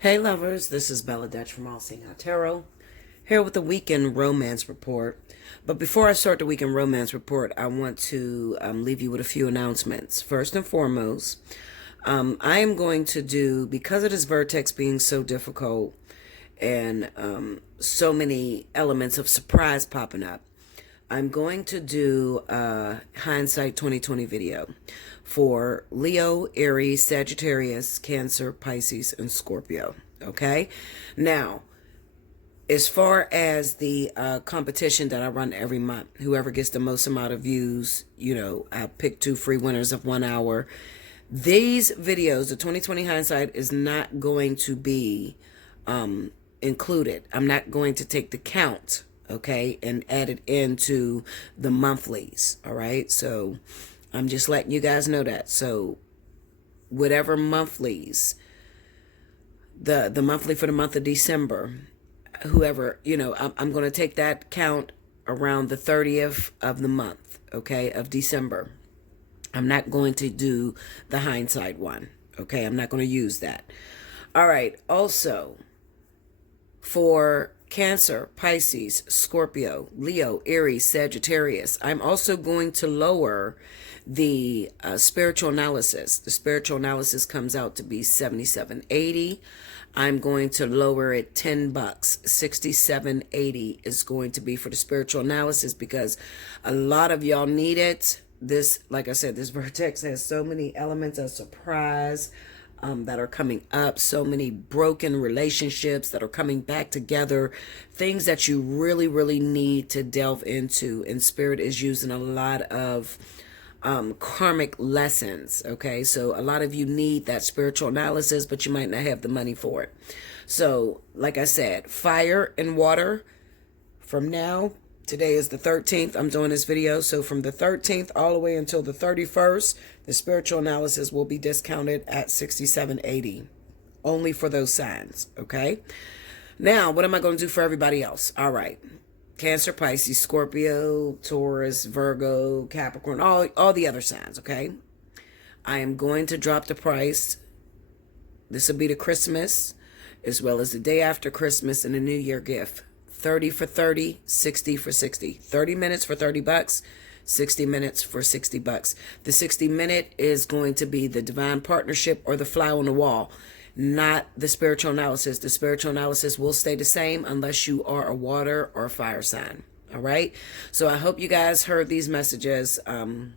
Hey lovers, this is Bella Dutch from Allseeingeyetarot, here with the weekend romance report. But before I start the weekend romance report, I want to leave you with a few announcements. First and foremost, I am going to do, because of this vertex being so difficult and so many elements of surprise popping up, I'm going to do a hindsight 2020 video for Leo, Aries, Sagittarius, Cancer, Pisces, and Scorpio. Okay? Now, as far as the competition that I run every month, whoever gets the most amount of views, I pick 2 free winners of 1 hour. These videos, the 2020 hindsight, is not going to be included. I'm not going to take the count, okay, and add it into the monthlies, all right? So I'm just letting you guys know that. So whatever monthlies, the monthly for the month of December, whoever, I'm going to take that count around the 30th of the month, okay, of December. I'm not going to do the hindsight one, okay? I'm not going to use that. All right, also, for Cancer, Pisces, Scorpio, Leo, Aries, Sagittarius, I'm also going to lower the spiritual analysis. The spiritual analysis comes out to be $77.80. I'm going to lower it $10. $67.80 is going to be for the spiritual analysis because a lot of y'all need it. This, like I said, this vertex has so many elements of surprise that are coming up, so many broken relationships that are coming back together, things that you really, really need to delve into. And Spirit is using a lot of karmic lessons, okay? So a lot of you need that spiritual analysis, but you might not have the money for it. So, like I said, fire and water from now. Today is the 13th. I'm doing this video. So from the 13th all the way until the 31st, the spiritual analysis will be discounted at $67.80. Only for those signs, okay? Now, what am I going to do for everybody else? All right. Cancer, Pisces, Scorpio, Taurus, Virgo, Capricorn, all the other signs, okay? I am going to drop the price. This will be the Christmas, as well as the day after Christmas and the New Year gift. 30 for 30, 60 for 60. 30 minutes for $30, 60 minutes for $60. The 60-minute is going to be the divine partnership or the fly on the wall, not the spiritual analysis. The spiritual analysis will stay the same unless you are a water or a fire sign. All right? So I hope you guys heard these messages and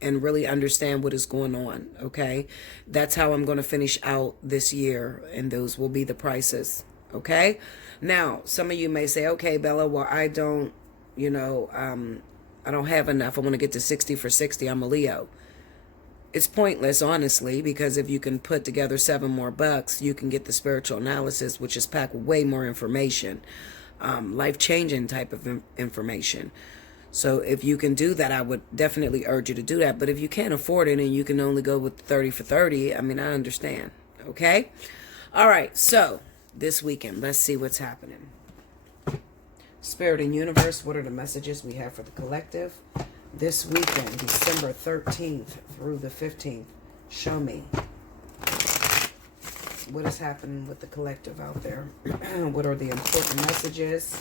really understand what is going on, okay? That's how I'm going to finish out this year, and those will be the prices, okay? Now, some of you may say, okay, Bella, well, I don't have enough. I want to get to 60 for 60. I'm a Leo. It's pointless, honestly, because if you can put together $7 more, you can get the spiritual analysis, which is packed with way more information, life-changing type of information. So if you can do that, I would definitely urge you to do that. But if you can't afford it and you can only go with 30 for 30, I mean, I understand. Okay? All right, so this weekend, let's see what's happening. Spirit and universe, what are the messages we have for the collective this weekend, December 13th through the 15th? Show me what is happening with the collective out there. What are the important messages?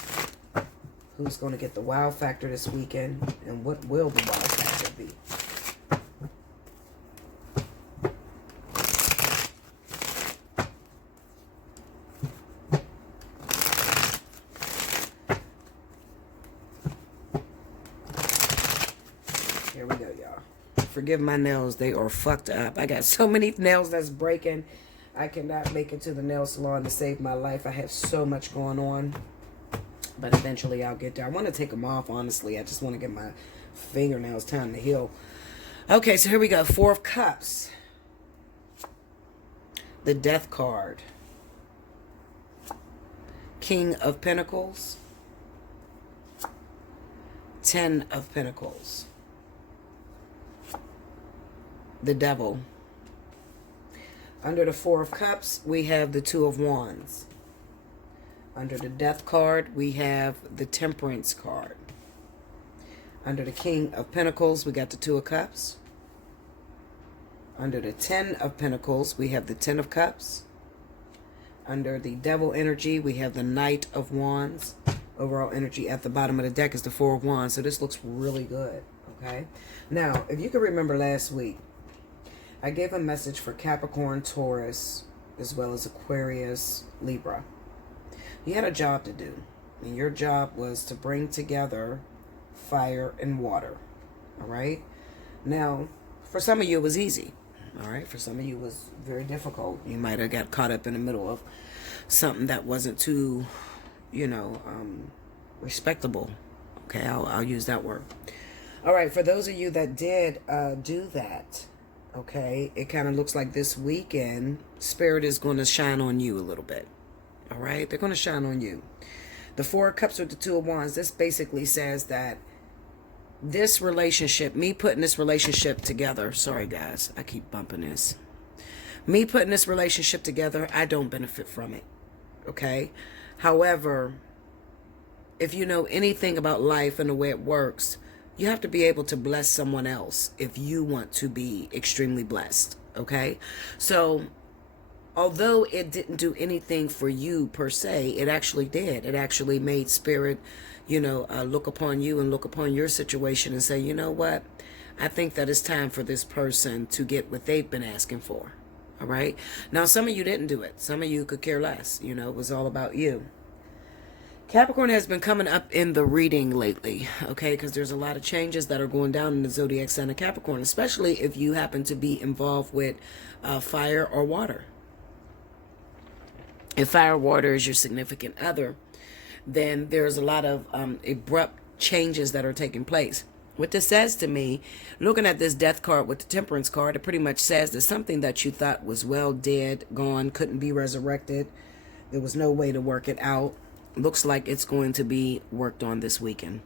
Who's going to get the wow factor this weekend, and what will the wow factor be? Here we go, y'all. Forgive my nails, they are fucked up. I got so many nails that's breaking. I cannot make it to the nail salon to save my life. I have so much going on. But eventually I'll get there. I want to take them off, honestly. I just want to get my fingernails time to heal. Okay, so here we go. 4 of Cups. The Death card. King of Pentacles. 10 of Pentacles. The Devil. Under the 4 of Cups, we have the 2 of Wands. Under the Death card, we have the Temperance card. Under the King of Pentacles, we got the 2 of Cups. Under the 10 of Pentacles, we have the 10 of Cups. Under the devil energy, we have the Knight of Wands. Overall energy at the bottom of the deck is the Four of Wands. So this looks really good. Okay. Now, if you can remember last week, I gave a message for Capricorn, Taurus, as well as Aquarius, Libra. You had a job to do. And your job was to bring together fire and water. All right. Now, for some of you, it was easy. All right. For some of you, it was very difficult. You might have got caught up in the middle of something that wasn't too, respectable. Okay. I'll use that word. All right. For those of you that did do that, okay, it kind of looks like this weekend, Spirit is going to shine on you a little bit. All right. They're going to shine on you. The Four of Cups with the Two of Wands, this basically says that this relationship, me putting this relationship together, sorry guys, I keep bumping this. Me putting this relationship together, I don't benefit from it, okay? However, if you know anything about life and the way it works, you have to be able to bless someone else if you want to be extremely blessed, okay? So, although it didn't do anything for you per se, it actually did. It actually made Spirit, look upon you and look upon your situation and say, you know what? I think that it's time for this person to get what they've been asking for. All right. Now, some of you didn't do it. Some of you could care less. It was all about you. Capricorn has been coming up in the reading lately, okay, because there's a lot of changes that are going down in the zodiac sign of Capricorn, especially if you happen to be involved with fire or water. If fire or water is your significant other, then there's a lot of abrupt changes that are taking place. What this says to me, looking at this death card with the temperance card, it pretty much says that something that you thought was well dead, gone, couldn't be resurrected, there was no way to work it out, looks like it's going to be worked on this weekend.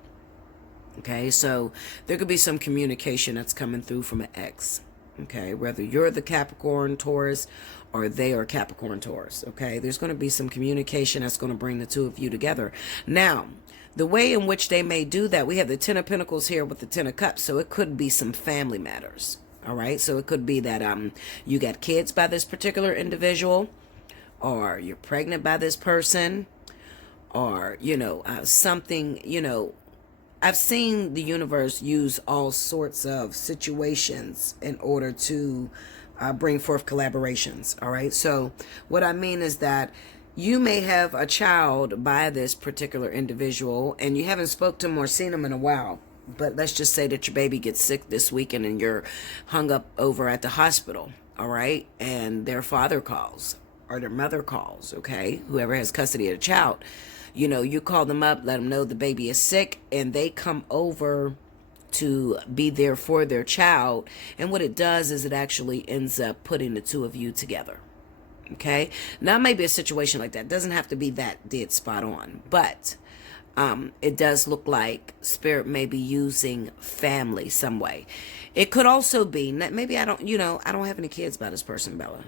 Okay, so there could be some communication that's coming through from an ex. Okay, whether you're the Capricorn, Taurus, or they are Capricorn, Taurus. Okay, there's going to be some communication that's going to bring the two of you together. Now, the way in which they may do that, we have the Ten of Pentacles here with the Ten of Cups, so it could be some family matters. All right, so it could be that you got kids by this particular individual, or you're pregnant by this person, or something. I've seen the universe use all sorts of situations in order to bring forth collaborations. All right. So what I mean is that you may have a child by this particular individual and you haven't spoke to him or seen him in a while. But let's just say that your baby gets sick this weekend and you're hung up over at the hospital. All right. And their father calls or their mother calls. OK, whoever has custody of the child. You call them up, let them know the baby is sick, and they come over to be there for their child. And what it does is it actually ends up putting the two of you together. Okay? Now, maybe a situation like that doesn't have to be that dead spot on, but it does look like Spirit may be using family some way. It could also be, maybe I don't have any kids by this person, Bella.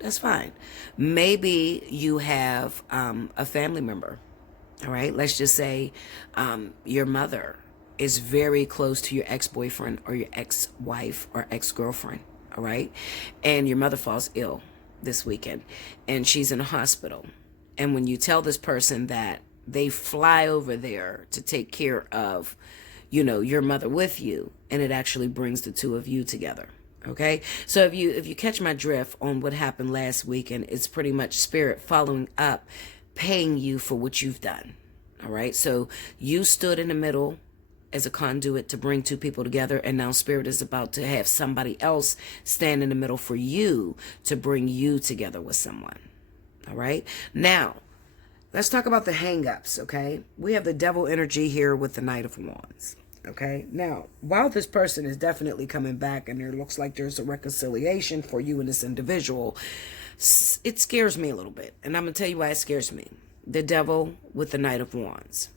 That's fine. Maybe you have a family member. All right, let's just say your mother is very close to your ex-boyfriend or your ex-wife or ex-girlfriend, all right? And your mother falls ill this weekend and she's in a hospital. And when you tell this person that, they fly over there to take care of, your mother with you, and it actually brings the two of you together. Okay, so if you catch my drift on what happened last weekend, it's pretty much Spirit following up, paying you for what you've done. All right, so you stood in the middle as a conduit to bring two people together, and now Spirit is about to have somebody else stand in the middle for you to bring you together with someone. All right, now let's talk about the hang-ups. Okay, we have the devil energy here with the Knight of Wands. Okay, now while this person is definitely coming back and there looks like there's a reconciliation for you and this individual, it scares me a little bit, and I'm gonna tell you why it scares me. The devil with the Knight of Wands.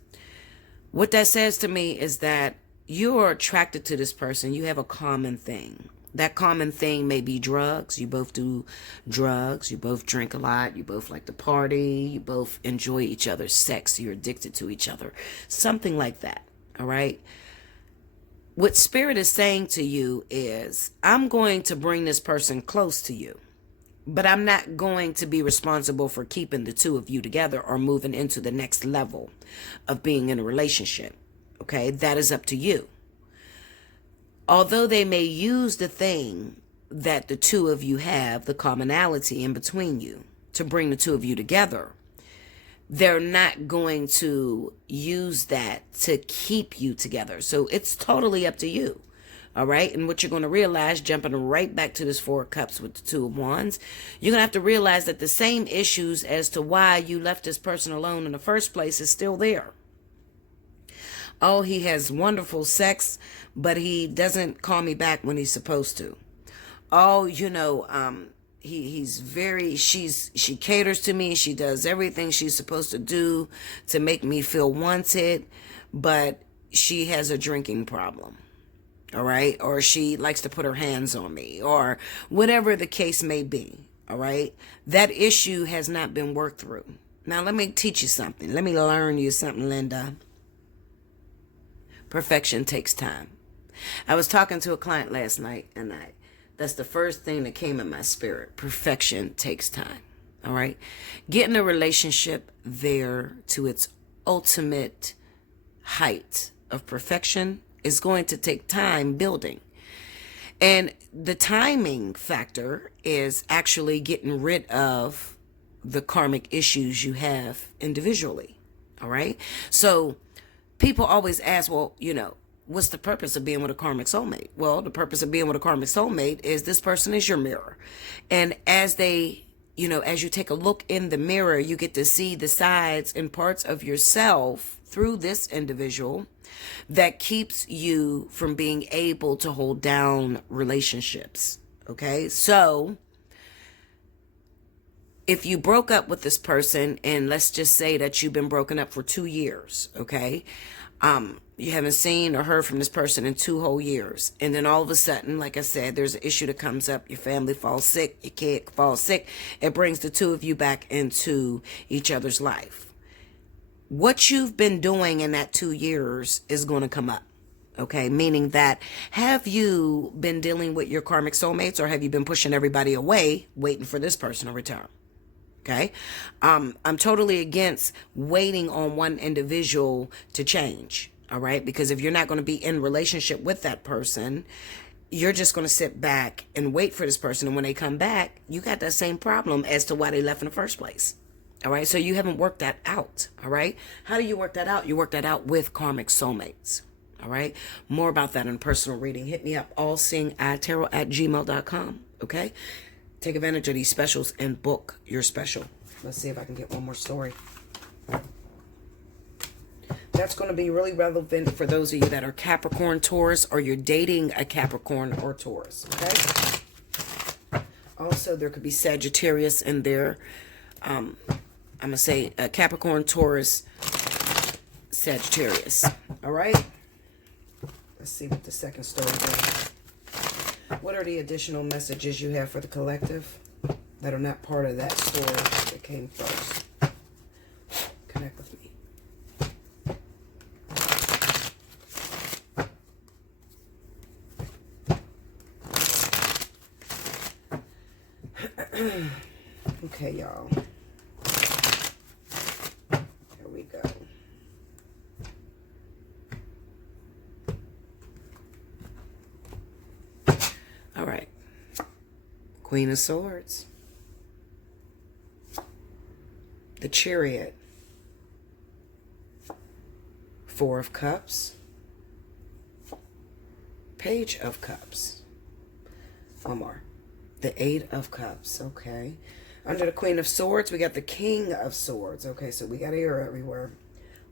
What that says to me is that you are attracted to this person. You have a common thing. That common thing may be drugs. You both do drugs. You both drink a lot. You both like to party. You both enjoy each other's sex. You're addicted to each other. Something like that. All right. What Spirit is saying to you is, I'm going to bring this person close to you. but I'm not going to be responsible for keeping the two of you together or moving into the next level of being in a relationship. Okay, that is up to you. Although they may use the thing that the two of you have, the commonality in between you, to bring the two of you together, they're not going to use that to keep you together. So it's totally up to you. All right. And what you're going to realize, jumping right back to this Four of Cups with the Two of Wands, you're going to have to realize that the same issues as to why you left this person alone in the first place is still there. Oh, he has wonderful sex, but he doesn't call me back when he's supposed to. Oh, she caters to me. She does everything she's supposed to do to make me feel wanted, but she has a drinking problem. All right. Or she likes to put her hands on me, or whatever the case may be. All right. That issue has not been worked through. Now, let me teach you something. Let me learn you something, Linda. Perfection takes time. I was talking to a client last night, and that's the first thing that came in my spirit. Perfection takes time. All right. Getting a relationship there to its ultimate height of perfection is going to take time building. And the timing factor is actually getting rid of the karmic issues you have individually. All right. So people always ask, well, what's the purpose of being with a karmic soulmate? Well, the purpose of being with a karmic soulmate is this person is your mirror. And as you take a look in the mirror, you get to see the sides and parts of yourself through this individual that keeps you from being able to hold down relationships. Okay. So if you broke up with this person, and let's just say that you've been broken up for 2 years. Okay. You haven't seen or heard from this person in 2 whole years. And then all of a sudden, like I said, there's an issue that comes up. Your family falls sick. Your kid falls sick. It brings the two of you back into each other's life. What you've been doing in that 2 years is going to come up. Okay. Meaning that, have you been dealing with your karmic soulmates, or have you been pushing everybody away, waiting for this person to return? Okay. I'm totally against waiting on one individual to change. All right. Because if you're not going to be in relationship with that person, you're just going to sit back and wait for this person. And when they come back, you got that same problem as to why they left in the first place. All right. So you haven't worked that out. All right. How do you work that out? You work that out with karmic soulmates. All right. More about that in personal reading. Hit me up, allseeingeyetarot@gmail.com. Okay. Take advantage of these specials and book your special. Let's see if I can get one more story. That's going to be really relevant for those of you that are Capricorn, Taurus, or you're dating a Capricorn or Taurus. Okay. Also, there could be Sagittarius in there. I'm going to say Capricorn, Taurus, Sagittarius. All right. Let's see what the second story is. What are the additional messages you have for the collective that are not part of that story that came first? Connect with me. Okay, y'all. Here we go. All right. Queen of Swords. The Chariot. Four of Cups. Page of Cups. One more. The Eight of Cups. Okay. Under the Queen of Swords, we got the King of Swords. Okay, so we got air everywhere.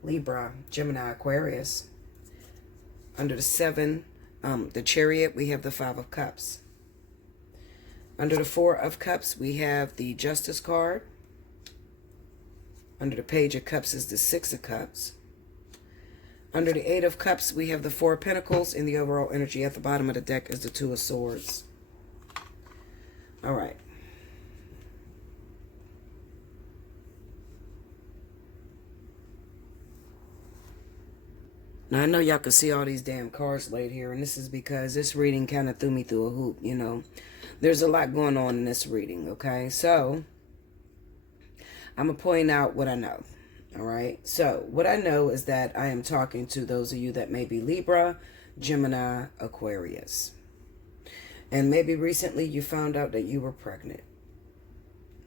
Libra, Gemini, Aquarius. Under the Seven, the Chariot, we have the Five of Cups. Under the Four of Cups, we have the Justice card. Under the Page of Cups is the Six of Cups. Under the Eight of Cups, we have the Four of Pentacles, and the overall energy at the bottom of the deck is the Two of Swords. All right. Now, I know y'all can see all these damn cards laid here, and this is because this reading kind of threw me through a hoop, you know. There's a lot going on in this reading, okay? So, I'm going to point out what I know, all right? So, what I know is that I am talking to those of you that may be Libra, Gemini, Aquarius. And maybe recently you found out that you were pregnant.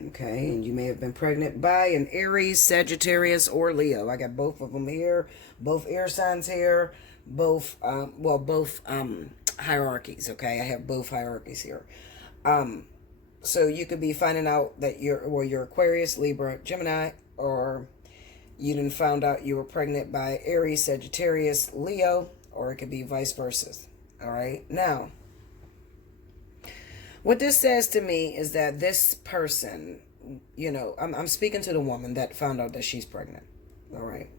Okay, and you may have been pregnant by an Aries, Sagittarius, or Leo. I got both of them here, both air signs here, both hierarchies. Okay, I have both hierarchies here. So you could be finding out that you're Aquarius, Libra, Gemini, or you didn't found out you were pregnant by Aries, Sagittarius, Leo, or it could be vice versa. All right, now. What this says to me is that this person, you know, I'm speaking to the woman that found out that she's pregnant. All right.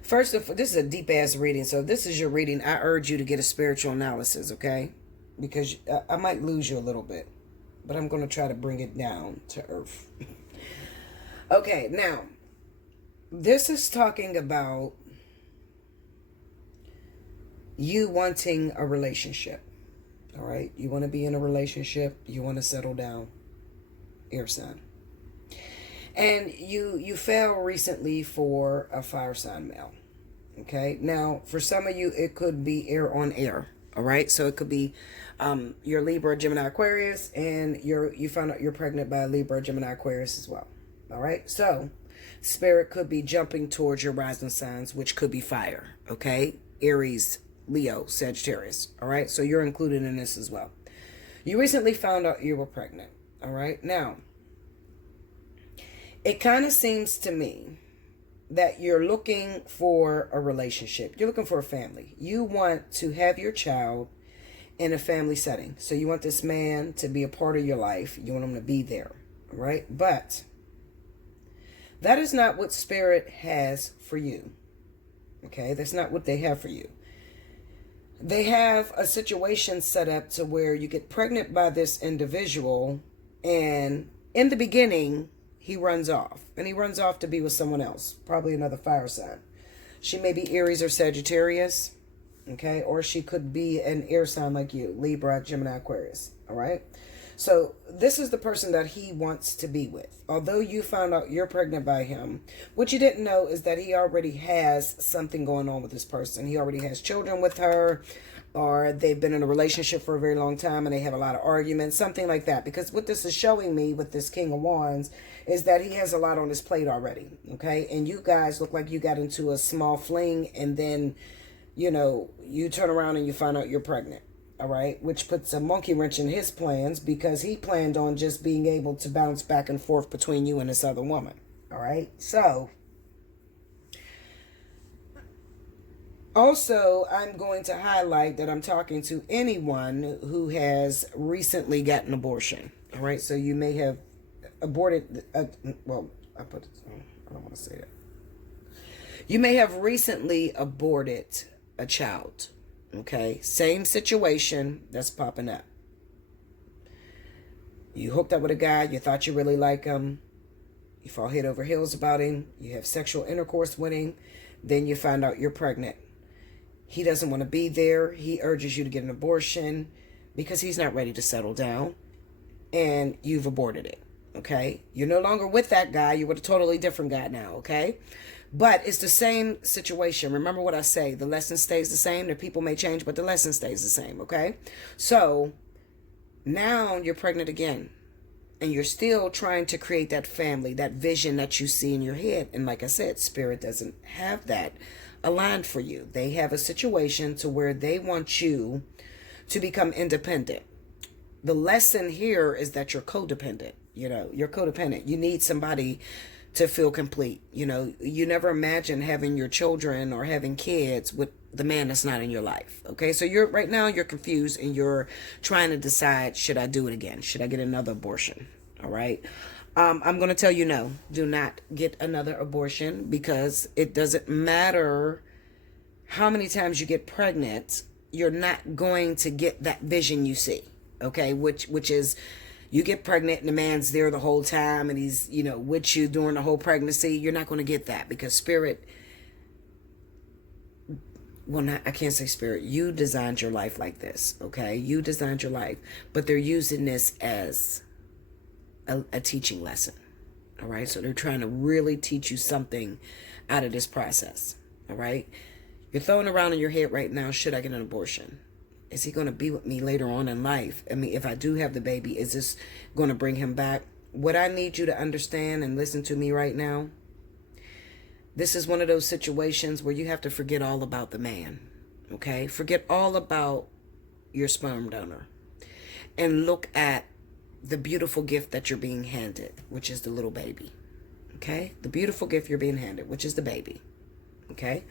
First of all, this is a deep ass reading. So if this is your reading, I urge you to get a spiritual analysis, okay? Because I might lose you a little bit, but I'm going to try to bring it down to earth. Okay, now, this is talking about you wanting a relationship. All right, you want to be in a relationship, you want to settle down, air sign. And you fell recently for a fire sign male. Okay, now for some of you, it could be air on air. All right, so it could be your Libra, Gemini, Aquarius, and you found out you're pregnant by a Libra, Gemini, Aquarius as well. All right, so spirit could be jumping towards your rising signs, which could be fire. Okay, Aries, Leo, Sagittarius. All right, so you're included in this as well. You recently found out you were pregnant. All right, now it kind of seems to me that you're looking for a relationship. You're looking for a family. You want to have your child in a family setting. So you want this man to be a part of your life. You want him to be there. All right, but that is not what spirit has for you. Okay, that's not what they have for you. They have a situation set up to where you get pregnant by this individual, and in the beginning, he runs off. And he runs off to be with someone else, probably another fire sign. She may be Aries or Sagittarius, okay? Or she could be an air sign like you, Libra, Gemini, Aquarius, all right? So this is the person that he wants to be with. Although you found out you're pregnant by him, what you didn't know is that he already has something going on with this person. He already has children with her, or they've been in a relationship for a very long time and they have a lot of arguments, something like that. Because what this is showing me with this King of Wands is that he has a lot on his plate already, okay? And you guys look like you got into a small fling, and then, you know, you turn around and you find out you're pregnant. All right, which puts a monkey wrench in his plans, because he planned on just being able to bounce back and forth between you and this other woman. All right, so also I'm going to highlight that I'm talking to anyone who has recently gotten an abortion. All right, so you may have aborted. I don't want to say that. You may have recently aborted a child. Okay, same situation that's popping up. You hooked up with a guy, you thought you really like him, you fall head over heels about him, you have sexual intercourse with him, then you find out you're pregnant. He doesn't want to be there. He urges you to get an abortion because he's not ready to settle down, and you've aborted it. Okay, you're no longer with that guy, you're with a totally different guy now. Okay, but it's the same situation. Remember what I say, the lesson stays the same. The people may change, but the lesson stays the same. Okay, so now you're pregnant again, and you're still trying to create that family, that vision that you see in your head. And like I said, spirit doesn't have that aligned for you. They have a situation to where they want you to become independent. The lesson here is that you're codependent. You know, you're codependent. You need somebody to feel complete. You know, you never imagine having your children or having kids with the man that's not in your life. Okay, so right now you're confused and you're trying to decide, should I do it again? Should I get another abortion? All right. I'm going to tell you no. Do not get another abortion, because it doesn't matter how many times you get pregnant. You're not going to get that vision you see. Okay, which is, you get pregnant and the man's there the whole time and he's, you know, with you during the whole pregnancy. You're not going to get that, because spirit well, not, I can't say spirit. You designed your life like this, okay? You designed your life, but they're using this as a teaching lesson, all right? So they're trying to really teach you something out of this process, all right? You're throwing around in your head right now, should I get an abortion? Is he going to be with me later on in life? I mean, if I do have the baby, is this going to bring him back? What I need you to understand and listen to me right now, this is one of those situations where you have to forget all about the man, okay? Forget all about your sperm donor and look at the beautiful gift that you're being handed, which is the little baby, okay? The beautiful gift you're being handed, which is the baby, okay?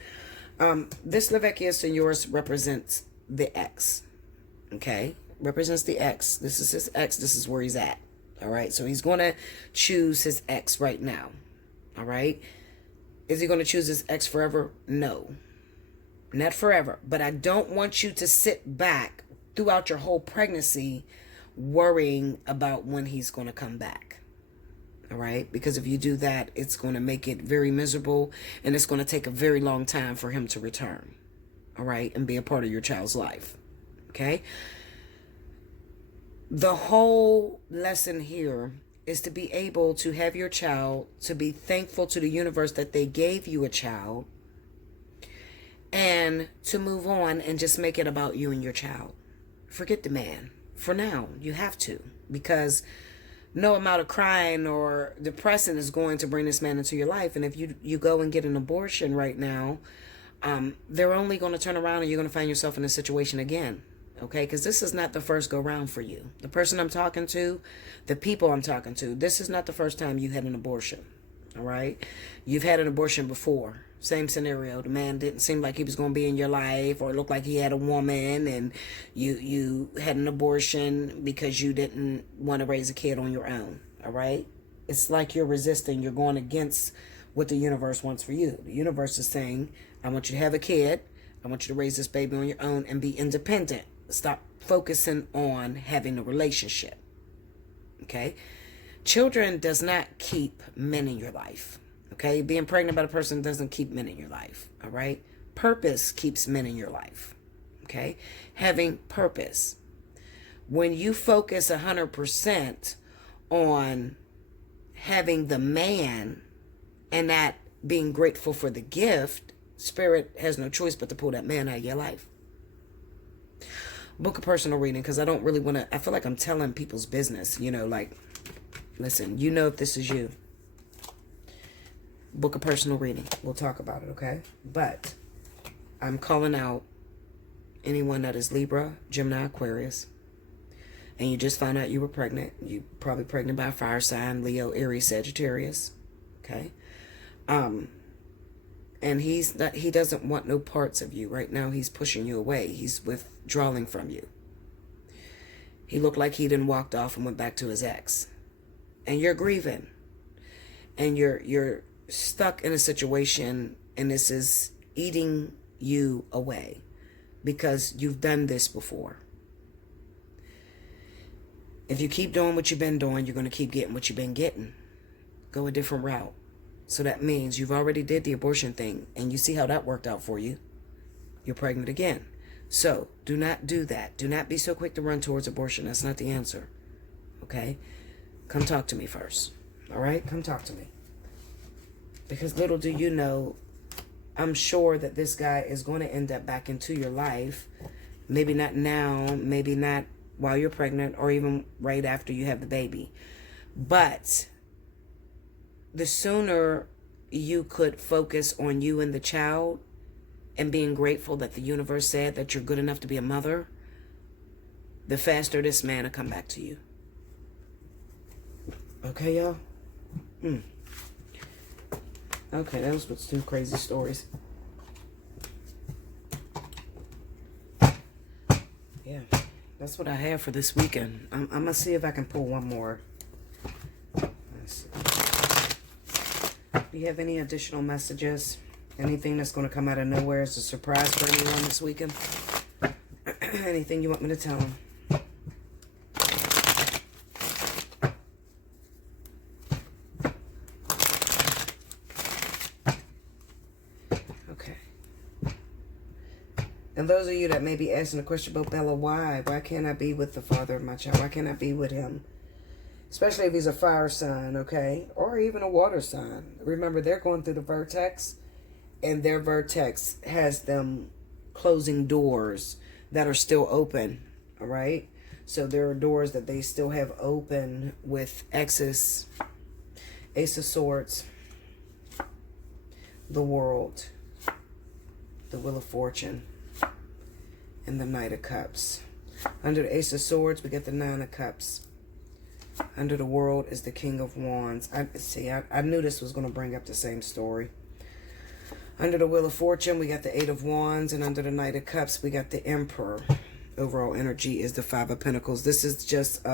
This Leviticus and yours represents the X, okay? Represents the X. This is his X. This is where he's at, all right? So he's going to choose his X right now, all right? Is he going to choose his X forever? No, not forever. But I don't want you to sit back throughout your whole pregnancy worrying about when he's going to come back. All right? Because if you do that, it's going to make it very miserable, and it's going to take a very long time for him to return. All right? And be a part of your child's life. Okay? The whole lesson here is to be able to have your child, to be thankful to the universe that they gave you a child, and to move on and just make it about you and your child. Forget the man. For now, you have to, because no amount of crying or depressing is going to bring this man into your life. And if you go and get an abortion right now, they're only going to turn around and you're going to find yourself in a situation again. Okay, because this is not the first go round for you. The person I'm talking to, the people I'm talking to, this is not the first time you had an abortion. All right, you've had an abortion before. Same scenario. The man didn't seem like he was going to be in your life, or it looked like he had a woman, and you had an abortion because you didn't want to raise a kid on your own. All right, it's like you're resisting. You're going against what the universe wants for you. The universe is saying, I want you to have a kid. I want you to raise this baby on your own and be independent. Stop focusing on having a relationship. Okay? Children does not keep men in your life. Okay? Being pregnant by a person doesn't keep men in your life. All right? Purpose keeps men in your life. Okay? Having purpose. When you focus 100% on having the man and not being grateful for the gift, Spirit has no choice but to pull that man out of your life. Book a personal reading, because I don't really want to, I feel like I'm telling people's business, like, listen, if this is you. Book a personal reading. We'll talk about it, okay? But I'm calling out anyone that is Libra, Gemini, Aquarius, and you just found out you were pregnant. You're probably pregnant by a fire sign, Leo, Aries, Sagittarius, okay? And he doesn't want no parts of you. Right now, he's pushing you away. He's withdrawing from you. He looked like he done walked off and went back to his ex. And you're grieving. And you're stuck in a situation, and this is eating you away because you've done this before. If you keep doing what you've been doing, you're going to keep getting what you've been getting. Go a different route. So that means you've already did the abortion thing, and you see how that worked out for you. You're pregnant again. So do not do that. Do not be so quick to run towards abortion. That's not the answer. Okay? Come talk to me first. All right? Come talk to me. Because little do you know, I'm sure that this guy is going to end up back into your life. Maybe not now. Maybe not while you're pregnant, or even right after you have the baby. But the sooner you could focus on you and the child and being grateful that the universe said that you're good enough to be a mother, the faster this man will come back to you. Okay, y'all? Okay, those was two crazy stories. Yeah, that's what I have for this weekend. I'm going to see if I can pull one more. Let's see. Do you have any additional messages? Anything that's going to come out of nowhere as a surprise for anyone this weekend? Anything you want me to tell them? Okay. And those of you that may be asking the question about Bella, why? Why can't I be with the father of my child? Why can't I be with him? Especially if he's a fire sign, okay? Or even a water sign. Remember, they're going through the vertex, and their vertex has them closing doors that are still open, all right? So there are doors that they still have open with X's, Ace of Swords, the World, the Wheel of Fortune, and the Knight of Cups. Under the Ace of Swords, we get the Nine of Cups. Under the World is the King of Wands. I knew this was going to bring up the same story. Under the Wheel of Fortune, we got the Eight of Wands. And under the Knight of Cups, we got the Emperor. Overall energy is the Five of Pentacles. This is just,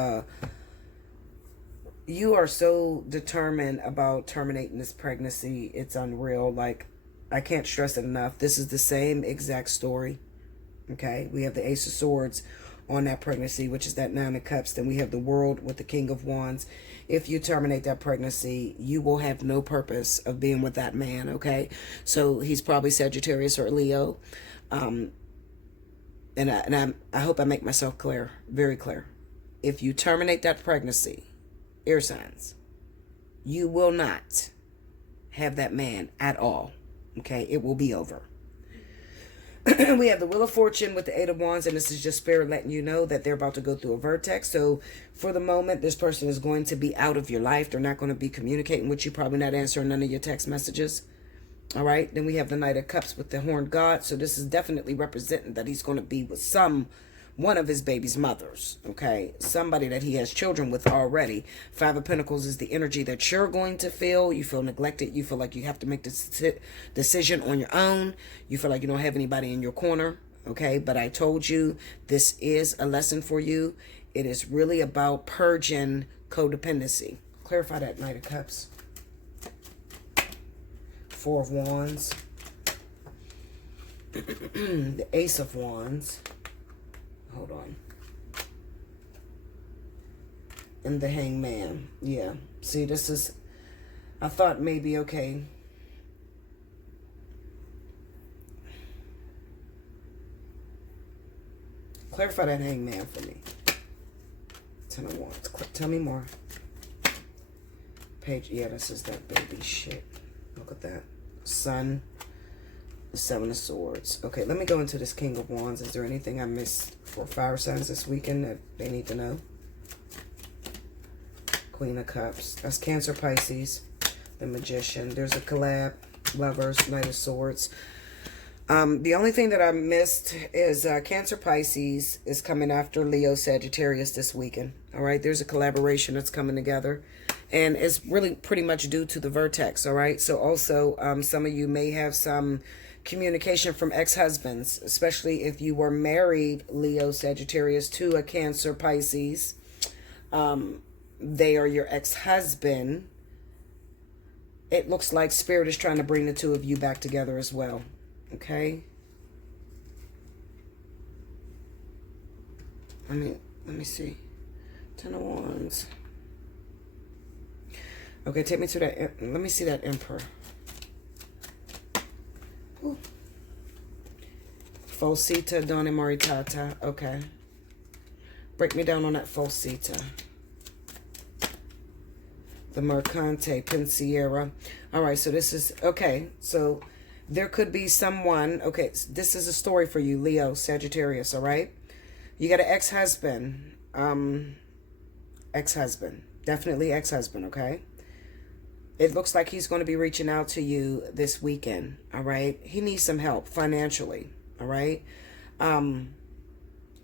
you are so determined about terminating this pregnancy. It's unreal. Like, I can't stress it enough. This is the same exact story. Okay, we have the Ace of Swords on that pregnancy, which is that Nine of Cups. Then we have the World with the King of Wands. If you terminate that pregnancy, you will have no purpose of being with that man, okay? So he's probably Sagittarius or Leo. And I hope I make myself clear, very clear. If you terminate that pregnancy, air signs, you will not have that man at all, okay? It will be over. We have the Wheel of Fortune with the Eight of Wands, and this is just Spirit letting you know that they're about to go through a vertex. So for the moment, this person is going to be out of your life. They're not going to be communicating with you, probably not answering none of your text messages. All right, then we have the Knight of Cups with the Horned God. So this is definitely representing that he's going to be with one of his baby's mothers, okay? Somebody that he has children with already. Five of Pentacles is the energy that you're going to feel. You feel neglected. You feel like you have to make this decision on your own. You feel like you don't have anybody in your corner, okay? But I told you this is a lesson for you. It is really about purging codependency. Clarify that, Knight of Cups. Four of Wands. The Ace of Wands. Hold on. And the Hangman. Yeah. See, this is... I thought maybe, okay. Clarify that Hangman for me. Ten of Wands. Tell me more. Page... Yeah, this is that baby shit. Look at that. Sun. The Seven of Swords. Okay, let me go into this King of Wands. Is there anything I missed for fire signs this weekend that they need to know? Queen of Cups. That's Cancer, Pisces. The Magician. There's a collab. Lovers. Knight of Swords. The only thing that I missed is Cancer, Pisces is coming after Leo, Sagittarius this weekend. All right, there's a collaboration that's coming together. And it's really pretty much due to the vertex, all right? So also, some of you may have some communication from ex-husbands, especially if you were married, Leo, Sagittarius, to a Cancer, Pisces. They are your ex-husband. It looks like Spirit is trying to bring the two of you back together as well, okay? Let me see. Ten of Wands. Okay, take me to that. Let me see that Emperor. Ooh. Falsita, Donna Maritata. Okay. Break me down on that Falsita. The Mercante, Pensiera. All right, so this is... Okay, so there could be someone... Okay, this is a story for you, Leo, Sagittarius, all right? You got an ex-husband. Ex-husband. Definitely ex-husband, okay? It looks like he's going to be reaching out to you this weekend, all right? He needs some help financially, all right?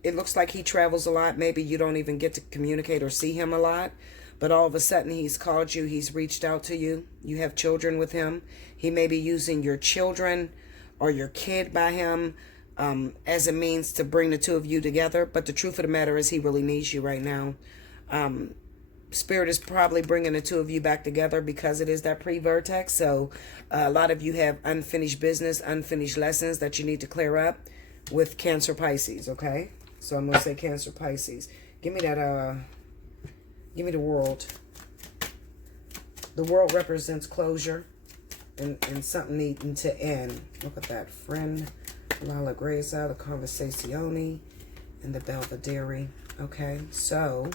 It looks like he travels a lot. Maybe you don't even get to communicate or see him a lot, but all of a sudden he's called you. He's reached out to you. You have children with him. He may be using your children or your kid by him as a means to bring the two of you together. But the truth of the matter is he really needs you right now. Spirit is probably bringing the two of you back together because it is that pre-vertex. So a lot of you have unfinished business, unfinished lessons that you need to clear up with Cancer, Pisces, okay? So I'm going to say Cancer, Pisces. Give me that, give me the World. The World represents closure and something needing to end. Look at that. Friend, La Greza, the Conversazione, and the Belvedere. Okay, so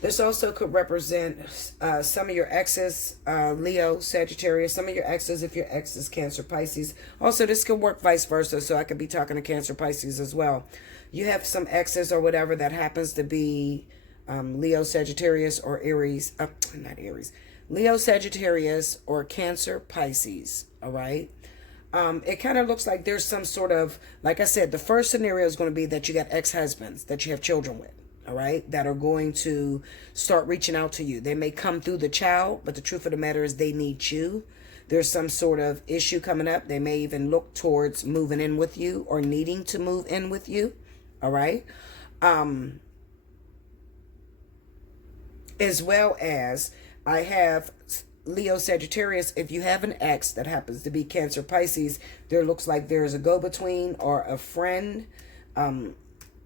this also could represent some of your exes, Leo, Sagittarius, some of your exes if your ex is Cancer, Pisces. Also, this could work vice versa, so I could be talking to Cancer, Pisces as well. You have some exes or whatever that happens to be Leo, Sagittarius, or Aries. Not Aries. Leo, Sagittarius, or Cancer, Pisces. All right? It kind of looks like there's some sort of, like I said, the first scenario is going to be that you got ex-husbands that you have children with. All right, that are going to start reaching out to you. They may come through the child, but the truth of the matter is they need you. There's some sort of issue coming up. They may even look towards moving in with you or needing to move in with you. All right. As well as I have Leo, Sagittarius. If you have an ex that happens to be Cancer, Pisces, there looks like there's a go-between or a friend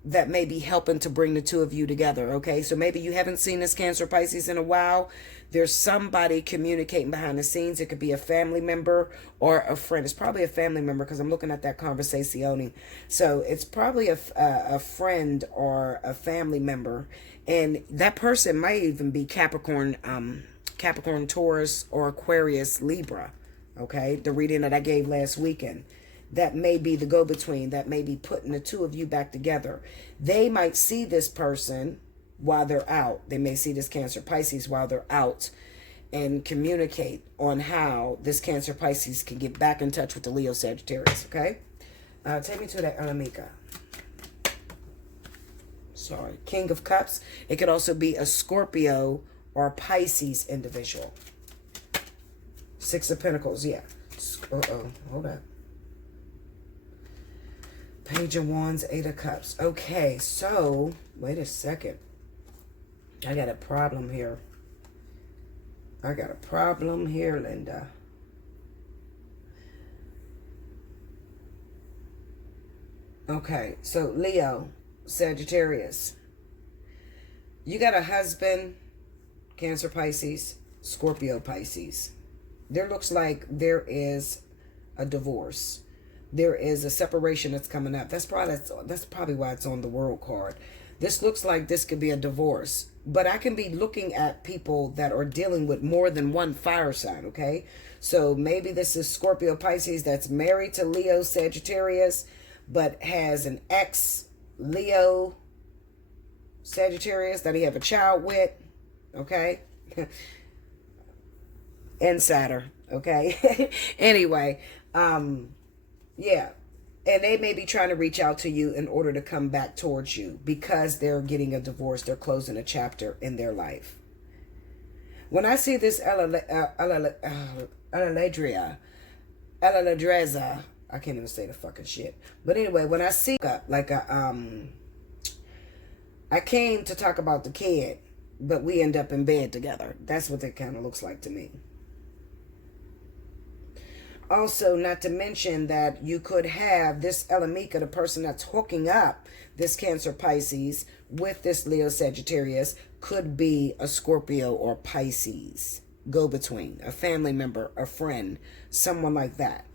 that may be helping to bring the two of you together, okay? So maybe you haven't seen this Cancer, Pisces in a while. There's somebody communicating behind the scenes. It could be a family member or a friend. It's probably a family member because I'm looking at that Conversazione. So it's probably a friend or a family member. And that person might even be Capricorn, Taurus, or Aquarius, Libra, okay? The reading that I gave last weekend. That may be the go-between, that may be putting the two of you back together. They might see this person while they're out. They may see this Cancer, Pisces while they're out and communicate on how this Cancer, Pisces can get back in touch with the Leo, Sagittarius, okay? Take me to that Alamika. Sorry. King of Cups. It could also be a Scorpio or Pisces individual. Six of Pentacles, yeah. Hold up. Page of Wands, Eight of Cups. Okay, so, wait a second. I got a problem here. Linda. Okay, so Leo, Sagittarius. You got a husband, Cancer, Pisces, Scorpio, Pisces. There looks like there is a divorce. There is a separation that's coming up. That's probably why it's on the World card. This looks like this could be a divorce. But I can be looking at people that are dealing with more than one fire sign, okay? So maybe this is Scorpio, Pisces that's married to Leo, Sagittarius, but has an ex Leo, Sagittarius that he have a child with, okay? Insider, okay? Anyway, yeah, and they may be trying to reach out to you in order to come back towards you because they're getting a divorce. They're closing a chapter in their life. When I see this Alaladreza, I can't even say the fucking shit. But anyway, when I see like I came to talk about the kid, but we end up in bed together. That's what that kind of looks like to me. Also, not to mention that you could have this Alamika, the person that's hooking up this Cancer, Pisces with this Leo, Sagittarius, could be a Scorpio or Pisces go-between, a family member, a friend, someone like that.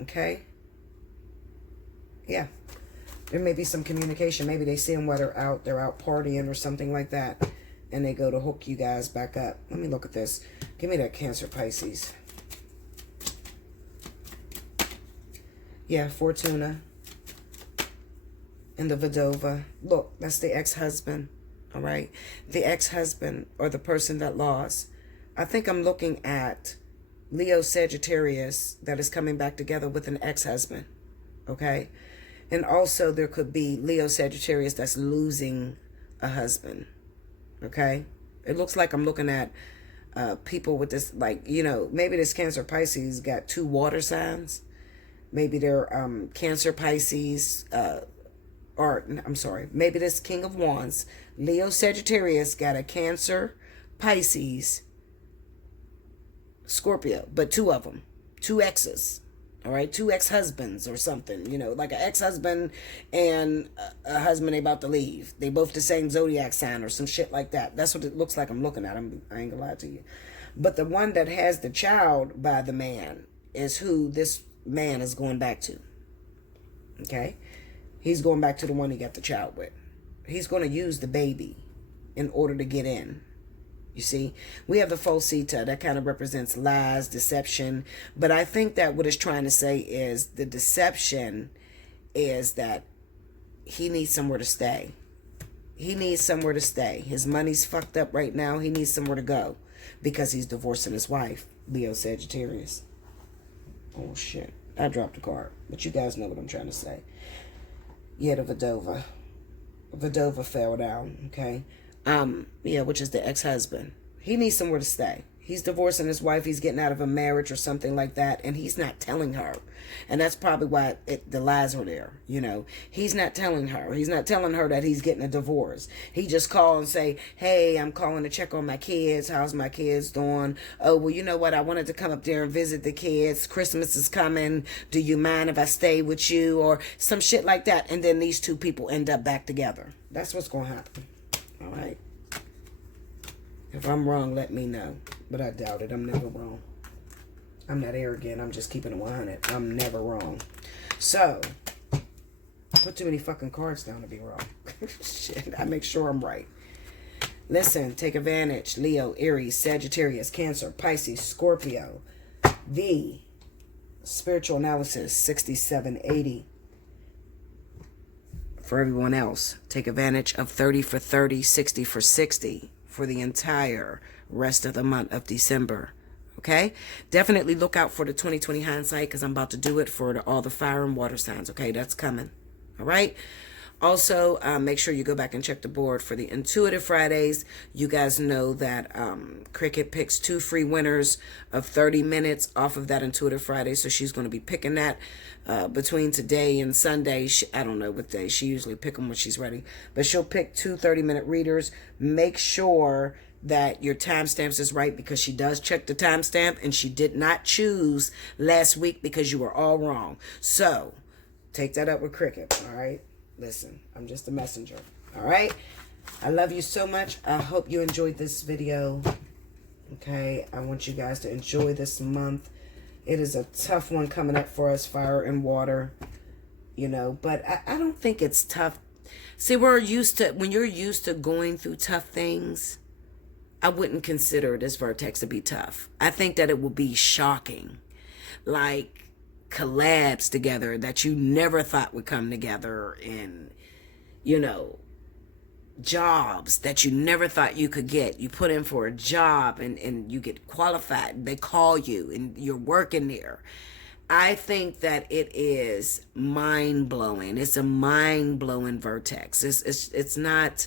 Okay? Yeah. There may be some communication. Maybe they see them while they're out partying or something like that, and they go to hook you guys back up. Let me look at this. Give me that Cancer, Pisces. Yeah, Fortuna. And the Vadova. Look, that's the ex-husband. All right? The ex-husband or the person that lost. I think I'm looking at Leo, Sagittarius that is coming back together with an ex-husband. Okay? And also there could be Leo, Sagittarius that's losing a husband. Okay? It looks like I'm looking at people with this, like, you know, maybe this Cancer, Pisces got two water signs. Maybe they're Cancer, Pisces, maybe this King of Wands, Leo, Sagittarius got a Cancer, Pisces, Scorpio, but two of them, two exes, all right, two ex-husbands or something, you know, like an ex-husband and a husband they about to leave. They both the same zodiac sign or some shit like that. That's what it looks like I'm looking at. I ain't gonna lie to you. But the one that has the child by the man is who this man is going back to. Okay? He's going back to the one he got the child with. He's going to use the baby in order to get in. You see, we have the falsita that kind of represents lies, deception. But I think that what it's trying to say is the deception is that he needs somewhere to stay. He needs somewhere to stay. His money's fucked up right now. He needs somewhere to go because he's divorcing his wife, Leo Sagittarius. Oh, shit. I dropped a card. But you guys know what I'm trying to say. Yeah, the Vadova. Vadova fell down, okay? Yeah, which is the ex-husband. He needs somewhere to stay. He's divorcing his wife. He's getting out of a marriage or something like that, and he's not telling her. And that's probably why the lies are there, you know. He's not telling her. He's not telling her that he's getting a divorce. He just call and say, hey, I'm calling to check on my kids. How's my kids doing? Oh, well, you know what? I wanted to come up there and visit the kids. Christmas is coming. Do you mind if I stay with you? Or some shit like that. And then these two people end up back together. That's what's going to happen. All right. If I'm wrong, let me know. But I doubt it. I'm never wrong. I'm not arrogant. I'm just keeping it 100. I'm never wrong. So, I put too many fucking cards down to be wrong. Shit. I make sure I'm right. Listen, take advantage. Leo, Aries, Sagittarius, Cancer, Pisces, Scorpio. The spiritual analysis 6780. For everyone else, take advantage of 30 for 30, 60 for 60 for the entire rest of the month of December. Okay? Definitely look out for the 2020 hindsight because I'm about to do it for all the fire and water signs. Okay? That's coming. All right? Also, make sure you go back and check the board for the Intuitive Fridays. You guys know that Cricket picks 2 free winners of 30 minutes off of that Intuitive Friday. So she's going to be picking that between today and Sunday. I don't know what day. She usually pick them when she's ready. But she'll pick 2 30-minute readers. Make sure that your timestamps is right because she does check the timestamp and she did not choose last week because you were all wrong. So take that up with Cricket. All right? Listen, I'm just a messenger. All right? I love you so much. I hope you enjoyed this video. Okay? I want you guys to enjoy this month. It is a tough one coming up for us, fire and water. You know, but I don't think it's tough. See, when you're used to going through tough things, I wouldn't consider this vertex to be tough. I think that it will be shocking. Like collabs together that you never thought would come together, and you know, jobs that you never thought you could get. You put in for a job and you get qualified. They call you and you're working there. I think that it is mind-blowing. It's a mind-blowing vertex. It's not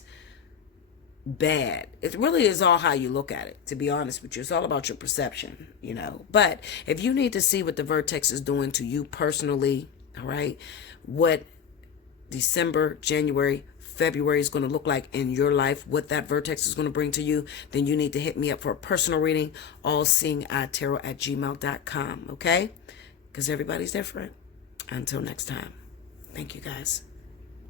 bad. It really is all how you look at it, to be honest with you. It's all about your perception, you know. But if you need to see what the vertex is doing to you personally, all right, what December, January, February is going to look like in your life, what that vertex is going to bring to you, then you need to hit me up for a personal reading, allseeingeyetarot@gmail.com, okay? Because everybody's different. Until next time. Thank you, guys.